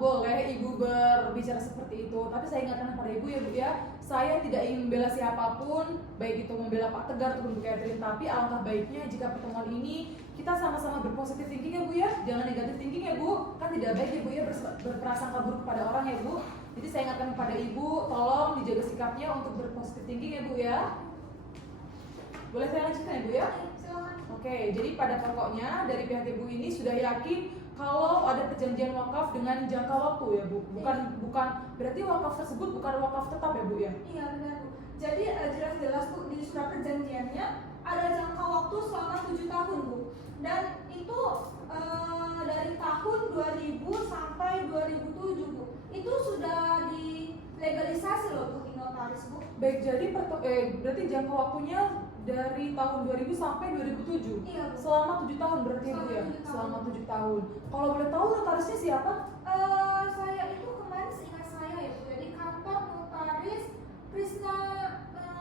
boleh Ibu berbicara seperti itu, tapi saya ingatkan kepada Ibu ya Bu ya, saya tidak ingin membela siapapun, baik itu membela Pak Tegar ataupun Bu Catherine, tapi alangkah baiknya jika pertemuan ini kita sama-sama berpositif thinking ya Bu ya, jangan negatif thinking ya Bu, kan tidak baik ya Bu ya berprasangka buruk kepada orang ya Bu. Jadi saya ingatkan kepada Ibu, tolong dijaga sikapnya untuk berpositif thinking ya Bu ya. Boleh saya lanjutkan ya Bu ya? Silakan. Oke, jadi pada pokoknya dari pihak Ibu ini sudah yakin kalau ada perjanjian wakaf dengan jangka waktu ya Bu. Bukan berarti wakaf tersebut bukan wakaf tetap ya Bu ya? Iya benar Bu. Jadi jelas-jelas Bu di surat perjanjiannya ada jangka waktu selama 7 tahun Bu. Dan itu dari tahun 2000 sampai 2007 Bu. Itu sudah dilegalisasi loh Bu di notaris Bu. Baik, jadi berarti jangka waktunya dari tahun 2000 sampai 2007. Iya Bu. Selama 7 tahun berarti ya Bu ya? Selama 7 tahun. Selama 7 tahun. Kalau boleh tahu notarisnya siapa? Saya itu kemarin seingat saya ya Bu, di kantor notaris Krisna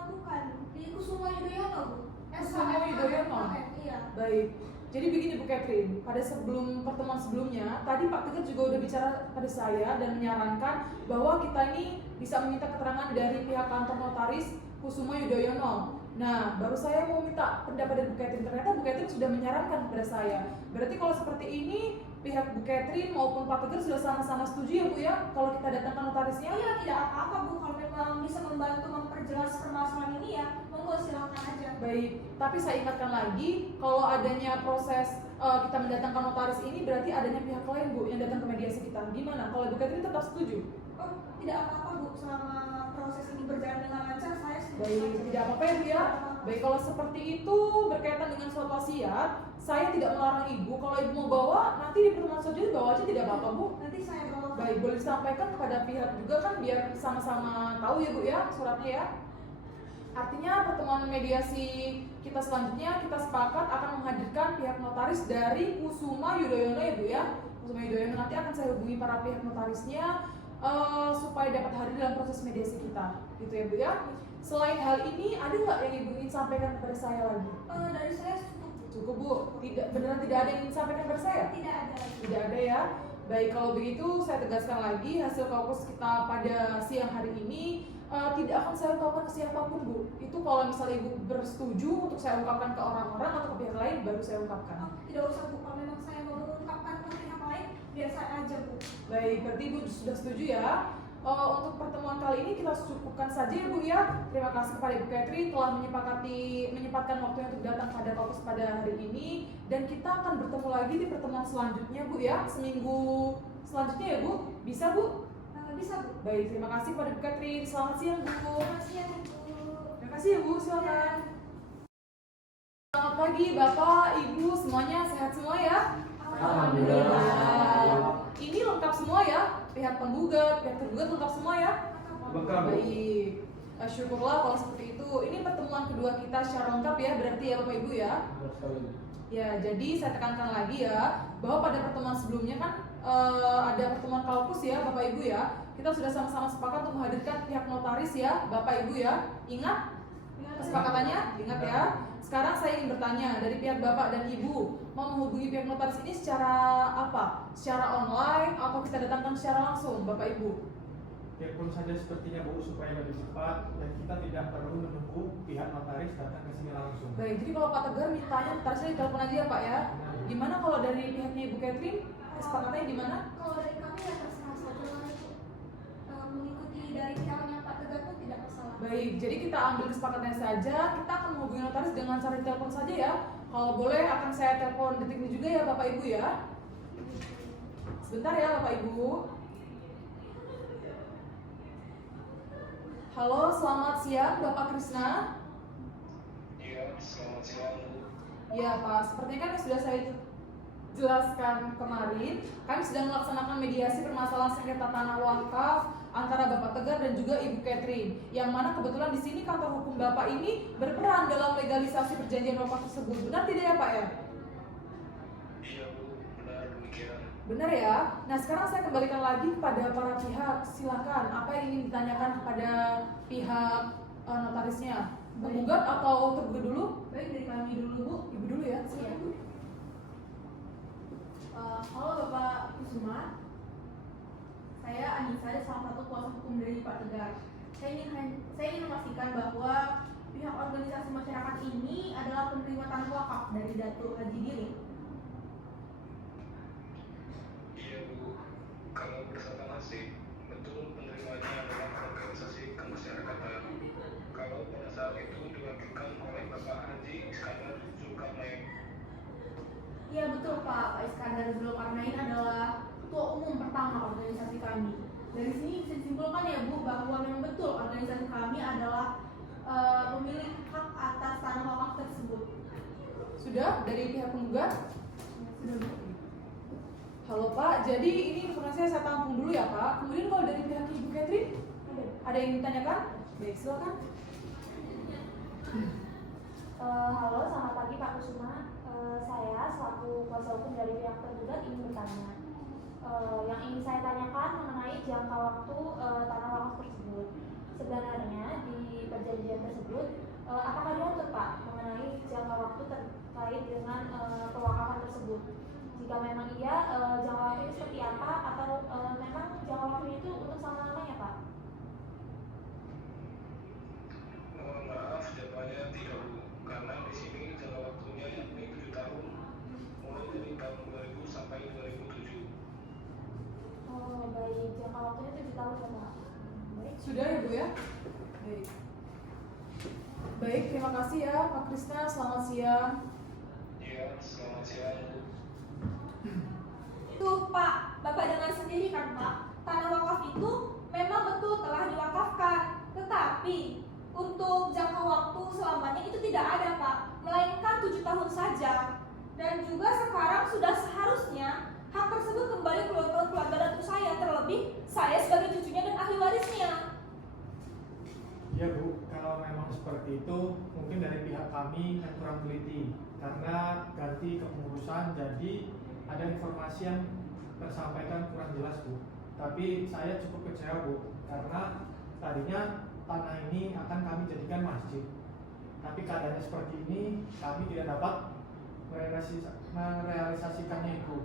bukan di Kusuma Yudhoyono Bu. Kusuma Yudhoyono. Iya. Baik. Jadi begini Bu Catherine, pada pertemuan sebelumnya, tadi Pak Tegar juga udah bicara pada saya dan menyarankan bahwa kita ini bisa meminta keterangan dari pihak kantor notaris Kusuma Yudhoyono. Nah, baru saya mau minta pendapat dari Bu Catherine. Ternyata Bu Catherine sudah menyarankan kepada saya. Berarti kalau seperti ini, pihak Bu Catherine maupun Pak Tegar sudah sama-sama setuju ya Bu ya, kalau kita datangkan notarisnya? Iya, tidak apa-apa Bu, kalau memang bisa membantu memperjelas permasalahan ini ya, monggo silakan aja. Baik, tapi saya ingatkan lagi, kalau adanya proses kita mendatangkan notaris ini berarti adanya pihak lain Bu yang datang ke mediasi kita. Gimana? Kalau Bu Catherine tetap setuju? Oh, tidak apa-apa Bu, selama proses ini berjalan dengan lancar saya setuju. Baik, tidak apa-apa ya Bu ya. Baik, kalau seperti itu berkaitan dengan suatu wasiat, saya tidak melarang Ibu. Kalau Ibu mau bawa, nanti di pertemuan selanjutnya bawa aja, tidak apa-apa Bu. Nanti saya bawa. Baik, boleh disampaikan kepada pihak juga kan biar sama-sama tahu ya Bu ya suratnya ya. Artinya pertemuan mediasi kita selanjutnya kita sepakat akan menghadirkan pihak notaris dari Kusuma Yudhoyono ya Bu ya. Kusuma Yudhoyono nanti akan saya hubungi para pihak notarisnya supaya dapat hadir dalam proses mediasi kita, gitu ya Bu ya. Selain hal ini, ada nggak yang Ibu ingin sampaikan kepada saya lagi? Dari saya cukup. Cukup Bu, beneran tidak ada yang ingin sampaikan kepada saya? Tidak ada lagi. Tidak ada ya. Baik, kalau begitu saya tegaskan lagi hasil kaukus kita pada siang hari ini tidak akan saya ungkapkan ke siapapun Bu. Itu kalau misalnya Ibu bersetuju untuk saya ungkapkan ke orang-orang atau ke pihak lain, baru saya ungkapkan. Tidak usah Bu, kalau memang saya mau mengungkapkan ke pihak lain, biar saya aja Bu. Baik, berarti Ibu sudah setuju ya. Untuk pertemuan kali ini kita cukupkan saja ya Bu ya. Terima kasih kepada Ibu Catherine telah menyempatkan waktunya untuk datang pada kaukus pada hari ini, dan kita akan bertemu lagi di pertemuan selanjutnya Bu ya, seminggu selanjutnya ya Bu. Bisa Bu? Bisa Bu. Baik, terima kasih kepada Ibu Catherine. Selamat siang Bu. Selamat siang Bu. Terima kasih ya Bu, silakan. Selamat pagi Bapak, Ibu, semuanya sehat semua ya? Alhamdulillah. Ini lengkap semua ya, pihak penggugat, pihak tergugat lengkap semua ya? Lengkap. Baik, syukurlah kalau seperti itu. Ini pertemuan kedua kita secara lengkap ya, berarti ya Bapak Ibu ya? Benar sekali. Ya, jadi saya tekankan lagi ya, bahwa pada pertemuan sebelumnya kan ada pertemuan kaukus ya Bapak Ibu ya. Kita sudah sama-sama sepakat untuk menghadirkan pihak notaris ya Bapak Ibu ya. Ingat kesepakatannya? Ingat ya. Sekarang saya ingin bertanya, dari pihak Bapak dan Ibu mau menghubungi pihak notaris ini secara apa? Secara online atau kita datangkan secara langsung Bapak Ibu? Biarpun saja sepertinya Bu, supaya lebih cepat dan kita tidak perlu menunggu pihak notaris datang ke sini langsung. Baik, jadi kalau Pak Tegar mintanya notarisnya ditelepon aja ya Pak ya. Gimana kalau dari pihaknya Ibu Catherine? Kesepakatannya gimana? Kalau dari kami ya terserah saja lah itu. Mengikuti dari pihaknya Pak Tegar pun tidak masalah. Baik, jadi kita ambil kesepakatannya saja. Kita akan menghubungi notaris dengan cara telepon saja ya. Kalau boleh akan saya telepon detik ini juga ya Bapak Ibu ya. Sebentar ya Bapak Ibu. Halo, selamat siang Bapak Krisna. Iya, selamat siang. Ya Pak, sepertinya kan yang sudah saya jelaskan kemarin, kami sedang melaksanakan mediasi permasalahan sengketa tanah wakaf antara Bapak Tegar dan juga Ibu Catherine. Yang mana kebetulan di sini kantor hukum Bapak ini berperan dalam legalisasi perjanjian wakaf tersebut. Benar tidak ya Pak ya? Iya Bu, benar demikian. Benar ya. Nah sekarang saya kembalikan lagi kepada para pihak. Silakan, apa yang ingin ditanyakan kepada pihak notarisnya? Penggugat atau tergugat dulu? Baik, dari kami dulu Bu. Ibu dulu ya. Silakan Bu. Halo Tegar. Saya ingin memastikan bahwa pihak organisasi masyarakat ini adalah penerima tanah wakaf dari Datuk Haji Diring. Iya Bu, kalau berdasarkan nasib, betul penerimanya adalah organisasi kemasyarakatan. Kalau pada saat itu dilakukan oleh Bapak Haji Iskandar Zulkarnain. Iya betul Pak, Pak Iskandar Zulkarnain adalah ketua umum pertama organisasi kami. Dari sini bisa disimpulkan ya Bu bahwa memang betul organisasi kami adalah pemilik hak atas tanah wakaf tersebut. Sudah dari pihak penggugat? Sudah Bu. Halo Pak, jadi ini informasinya saya tampung dulu ya Pak. Kemudian kalau dari pihak Ibu Catherine, ada yang ditanyakan? Baik, silakan. Halo, selamat pagi Pak Kusuma. Saya selaku kuasa hukum dari pihak tergugat ingin bertanya. Yang ingin saya tanyakan mengenai jangka waktu tanah wakaf tersebut. Sebenarnya di perjanjian tersebut, apakah diatur Pak mengenai jangka waktu terkait dengan pewakafan tersebut? Jika memang iya, jangka waktunya seperti apa atau memang jangka waktunya itu untuk selama-lamanya Pak? Mohon maaf jawabannya tidak Bu, karena di sini jangka waktunya yakni 7 tahun, mulai dari tahun 2000 sampai 2007. Oh baik, jangka waktunya 7 tahun ya Pak. Baik. Sudah ya Bu ya? Baik. Baik, terima kasih ya Pak Krisna, selamat siang. Iya, selamat siang Bu. Tuh Pak, Bapak dengar sendiri kan Pak, tanah wakaf itu memang betul telah diwakafkan. Tetapi untuk jangka waktu selamanya itu tidak ada Pak, melainkan 7 tahun saja. Dan juga sekarang sudah seharusnya hak tersebut kembali ke keluarga datuk saya, terlebih saya sebagai cucunya dan ahli warisnya. Ya Bu, kalau memang seperti itu mungkin dari pihak kami yang kurang teliti karena ganti kepengurusan, jadi ada informasi yang tersampaikan kurang jelas Bu. Tapi saya cukup kecewa Bu, karena tadinya tanah ini akan kami jadikan masjid. Tapi keadaannya seperti ini, kami tidak dapat merealisasikannya Bu.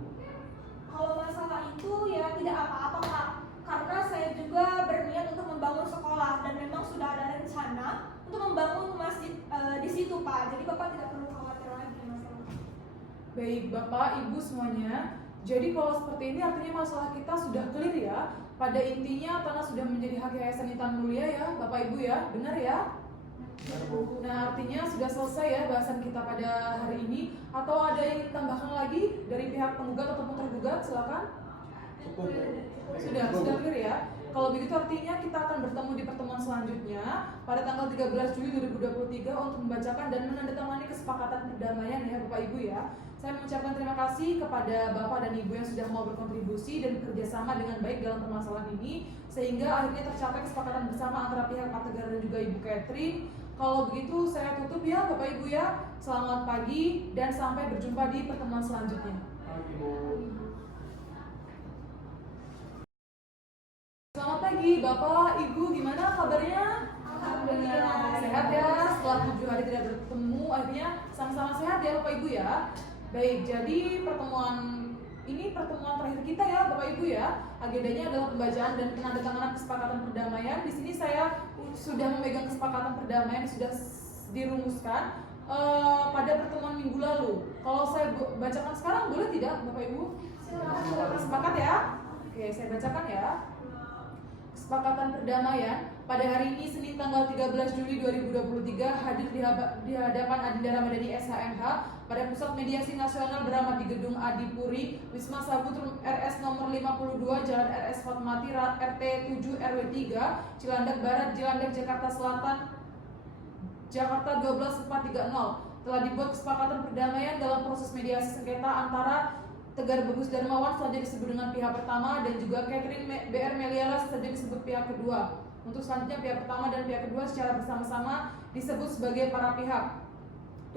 Kalau masalah itu ya tidak apa-apa Pak, karena saya juga berniat untuk membangun sekolah dan memang sudah ada rencana untuk membangun masjid di situ Pak. Jadi Bapak tidak perlu khawatir lagi masalah. Baik Bapak, Ibu semuanya. Jadi kalau seperti ini artinya masalah kita sudah clear ya. Pada intinya tanah sudah menjadi hak Yayasan Intan Mulia ya, Bapak Ibu ya. Benar ya? Nah artinya sudah selesai ya bahasan kita pada hari ini. Atau ada yang ditambahkan lagi dari pihak penggugat ataupun tergugat? Silakan. Cukup Bu. Sudah clear ya. Kalau begitu artinya kita akan bertemu di pertemuan selanjutnya pada tanggal 13 Juli 2023 untuk membacakan dan menandatangani kesepakatan perdamaian ya Bapak Ibu ya. Saya mengucapkan terima kasih kepada Bapak dan Ibu yang sudah mau berkontribusi dan bekerja sama dengan baik dalam permasalahan ini sehingga akhirnya tercapai kesepakatan bersama antara pihak Pak Tegar dan juga Ibu Catherine. Kalau begitu saya tutup ya Bapak Ibu ya. Selamat pagi dan sampai berjumpa di pertemuan selanjutnya. Pagi Bu. Selamat pagi Bapak, Ibu, gimana kabarnya? Alhamdulillah. Sehat ya, setelah 7 hari tidak bertemu, akhirnya sama-sama sehat ya Bapak Ibu ya. Baik, jadi pertemuan ini pertemuan terakhir kita ya Bapak Ibu ya. Agendanya adalah pembacaan dan penandatanganan kesepakatan perdamaian. Di sini saya sudah memegang kesepakatan perdamaian yang sudah dirumuskan pada pertemuan minggu lalu. Kalau saya bacakan sekarang boleh tidak Bapak Ibu? Silakan. Sepakat ya? Oke, saya bacakan ya. Kesepakatan perdamaian pada hari ini Senin tanggal 13 Juli 2023 hadir di hadapan Adinda Ramadhani SHMH pada Pusat Mediasi Nasional beramat di Gedung Adipuri Wisma Sabut RS nomor 52 Jalan RS Fatmati RT 7 RW 3 Cilandak Barat Cilandak Jakarta Selatan Jakarta 12430 telah dibuat kesepakatan perdamaian dalam proses mediasi sengketa antara Tegar Bagus Darmawan selanjutnya disebut dengan pihak pertama dan juga Catherine BR Meliala selanjutnya disebut pihak kedua. Untuk selanjutnya pihak pertama dan pihak kedua secara bersama-sama disebut sebagai para pihak.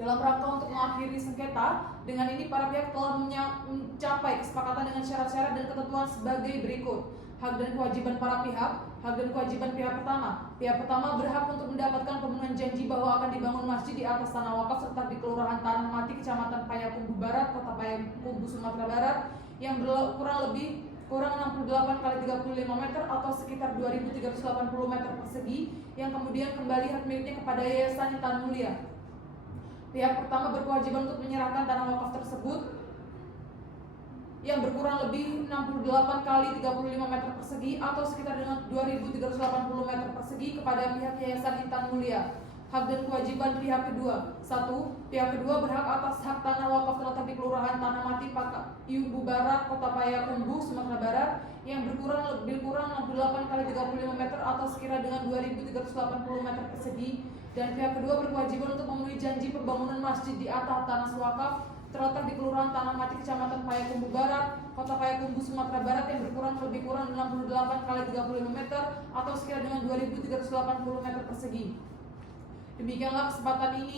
Dalam rangka untuk mengakhiri sengketa, dengan ini para pihak telah mencapai kesepakatan dengan syarat-syarat dan ketentuan sebagai berikut. Hak dan kewajiban para pihak. Hak dan kewajiban pihak pertama. Pihak pertama berhak untuk mendapatkan pemenuhan janji bahwa akan dibangun masjid di atas tanah wakaf serta di Kelurahan Tanah Mati, Kecamatan Payakumbuh Barat, Kota Payakumbuh, Sumatera Barat yang kurang lebih kurang 68 kali 35 meter atau sekitar 2.380 meter persegi yang kemudian kembali hak miliknya kepada Yayasan Intan Mulia. Pihak pertama berkewajiban untuk menyerahkan tanah wakaf tersebut yang berkurang lebih 68 kali 35 meter persegi atau sekitar dengan 2.380 meter persegi kepada pihak Yayasan Intan Mulia. Hak dan kewajiban pihak kedua. 1. Pihak kedua berhak atas hak tanah wakaf terletak di Kelurahan Tanah Mati Pakayumbu Barat, Kota Payakumbuh, Sumatera Barat yang berkurang 68 kali 35 meter atau sekira dengan 2.380 meter persegi, dan pihak kedua berkewajiban untuk memenuhi janji pembangunan masjid di atas tanah wakaf terletak di Kelurahan Tanah Mati, Kecamatan Payakumbuh Barat, Kota Payakumbuh, Sumatera Barat yang berkurang lebih kurang 68 kali 35 meter atau sekira dengan 2.380 meter persegi. Demikianlah kesepakatan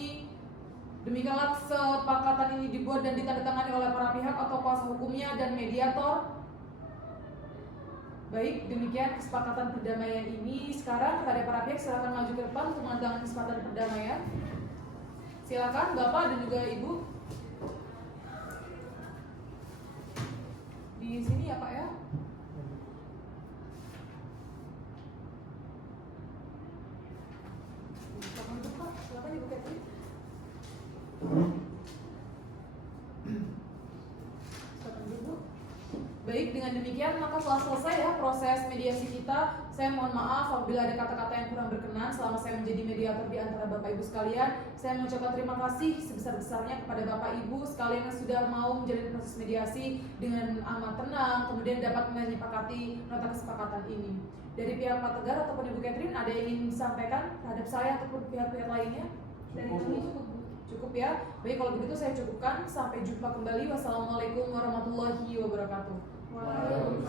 ini dibuat dan ditandatangani oleh para pihak atau kuasa hukumnya dan mediator. Baik, demikian kesepakatan perdamaian ini. Sekarang kepada para pihak silakan maju ke depan untuk menandatangani kesepakatan perdamaian. Silakan Bapak dan juga Ibu. Di sini ya Pak ya. Silakan Ibu Catherine. Silakan dulu. Baik, dengan demikian maka telah selesai ya proses mediasi kita. Saya mohon maaf apabila ada kata-kata yang kurang berkenan selama saya menjadi mediator di antara Bapak Ibu sekalian. Saya mengucapkan terima kasih sebesar-besarnya kepada Bapak Ibu sekalian yang sudah mau menjalani proses mediasi dengan amat tenang, kemudian dapat menyepakati nota kesepakatan ini. Dari pihak Pak Tegar ataupun Ibu Catherine ada yang ingin disampaikan terhadap saya ataupun pihak-pihak lainnya? Dari kami cukup ya. Baik, kalau begitu saya cukupkan. Sampai jumpa kembali. Wassalamualaikum warahmatullahi wabarakatuh. Waalaikumsalam.